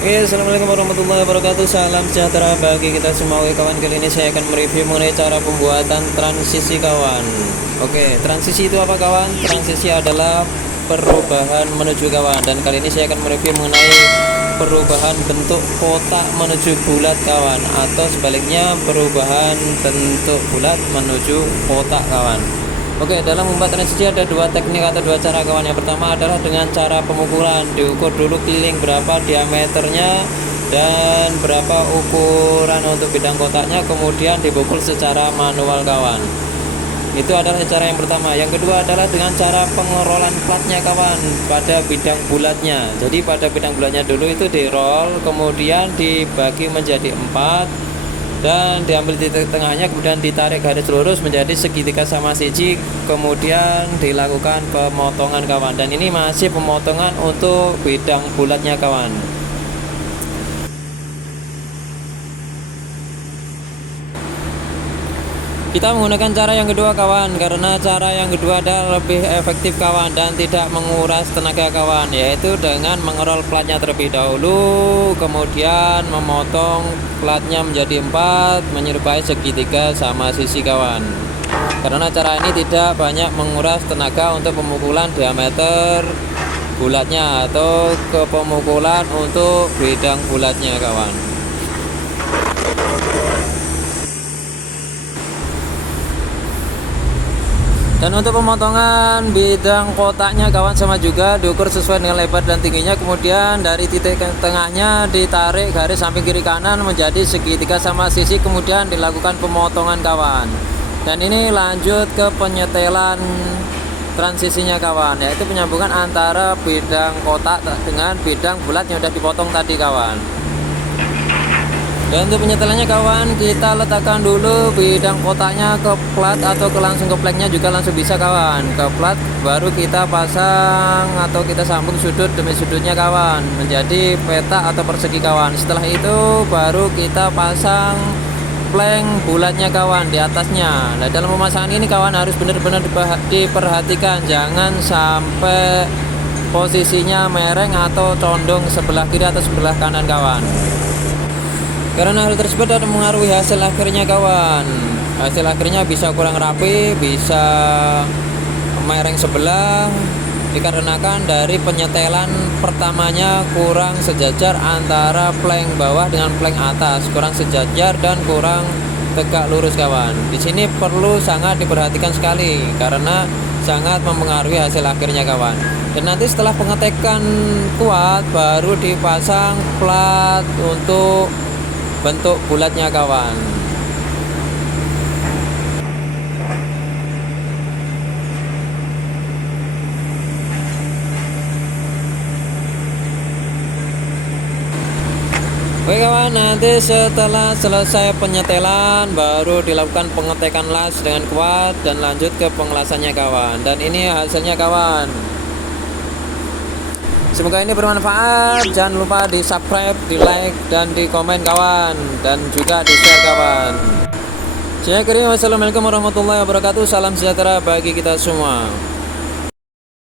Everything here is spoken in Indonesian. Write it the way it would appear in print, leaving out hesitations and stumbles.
Assalamualaikum warahmatullahi wabarakatuh. Salam sejahtera bagi kita semua. Oke kawan, kali ini saya akan mereview mengenai cara pembuatan transisi kawan. Oke, transisi itu apa kawan? Transisi adalah perubahan menuju kawan. Dan kali ini saya akan mereview mengenai perubahan bentuk kotak menuju bulat kawan, atau sebaliknya perubahan bentuk bulat menuju kotak kawan. Oke, dalam membuat transisi ada dua teknik atau dua cara kawan. Yang pertama adalah dengan cara pemukulan. Diukur dulu keliling berapa diameternya dan berapa ukuran untuk bidang kotaknya, kemudian dipukul secara manual kawan. Itu adalah cara yang pertama. Yang kedua adalah dengan cara pengerolan platnya kawan pada bidang bulatnya. Jadi pada bidang bulatnya dulu itu di-roll, kemudian dibagi menjadi 4 dan diambil titik tengahnya, kemudian ditarik garis lurus menjadi segitiga sama siji, kemudian dilakukan pemotongan kawan. Dan ini masih pemotongan untuk bidang bulatnya kawan. Kita menggunakan cara yang kedua kawan, karena cara yang kedua adalah lebih efektif kawan dan tidak menguras tenaga kawan, yaitu dengan mengerol platnya terlebih dahulu, kemudian memotong platnya menjadi 4 menyerupai segitiga sama sisi kawan. Karena cara ini tidak banyak menguras tenaga untuk pemukulan diameter bulatnya atau pemukulan untuk bidang bulatnya kawan. Dan untuk pemotongan bidang kotaknya kawan sama juga, diukur sesuai dengan lebar dan tingginya, kemudian dari titik tengahnya ditarik garis samping kiri kanan menjadi segitiga sama sisi, kemudian dilakukan pemotongan kawan. Dan ini lanjut ke penyetelan transisinya kawan, yaitu penyambungan antara bidang kotak dengan bidang bulat yang sudah dipotong tadi kawan. Dan untuk penyetelannya kawan, kita letakkan dulu bidang kotaknya ke plat atau langsung ke pleknya juga langsung bisa kawan. Ke plat baru kita pasang atau kita sambung sudut demi sudutnya kawan menjadi peta atau persegi kawan. Setelah itu baru kita pasang plank bulatnya kawan di atasnya. Nah, dalam pemasangan ini kawan harus benar-benar diperhatikan, jangan sampai posisinya mereng atau condong sebelah kiri atau sebelah kanan kawan. Karena hal tersebut dapat mengaruhi hasil akhirnya kawan. Hasil akhirnya bisa kurang rapi, bisa mereng sebelah, dikarenakan dari penyetelan pertamanya kurang sejajar antara plank bawah dengan plank atas, kurang sejajar dan kurang tegak lurus kawan. Di sini perlu sangat diperhatikan sekali karena sangat mempengaruhi hasil akhirnya kawan. Dan nanti setelah pengetekan kuat baru dipasang plat untuk bentuk bulatnya kawan. Oke kawan, nanti setelah selesai penyetelan baru dilakukan pengetekan las dengan kuat dan lanjut ke pengelasannya kawan. Dan ini hasilnya kawan. Semoga ini bermanfaat. Jangan lupa di subscribe, di like, dan di komen kawan, dan juga di share kawan. Saya kira wassalamualaikum warahmatullahi wabarakatuh. Salam sejahtera bagi kita semua.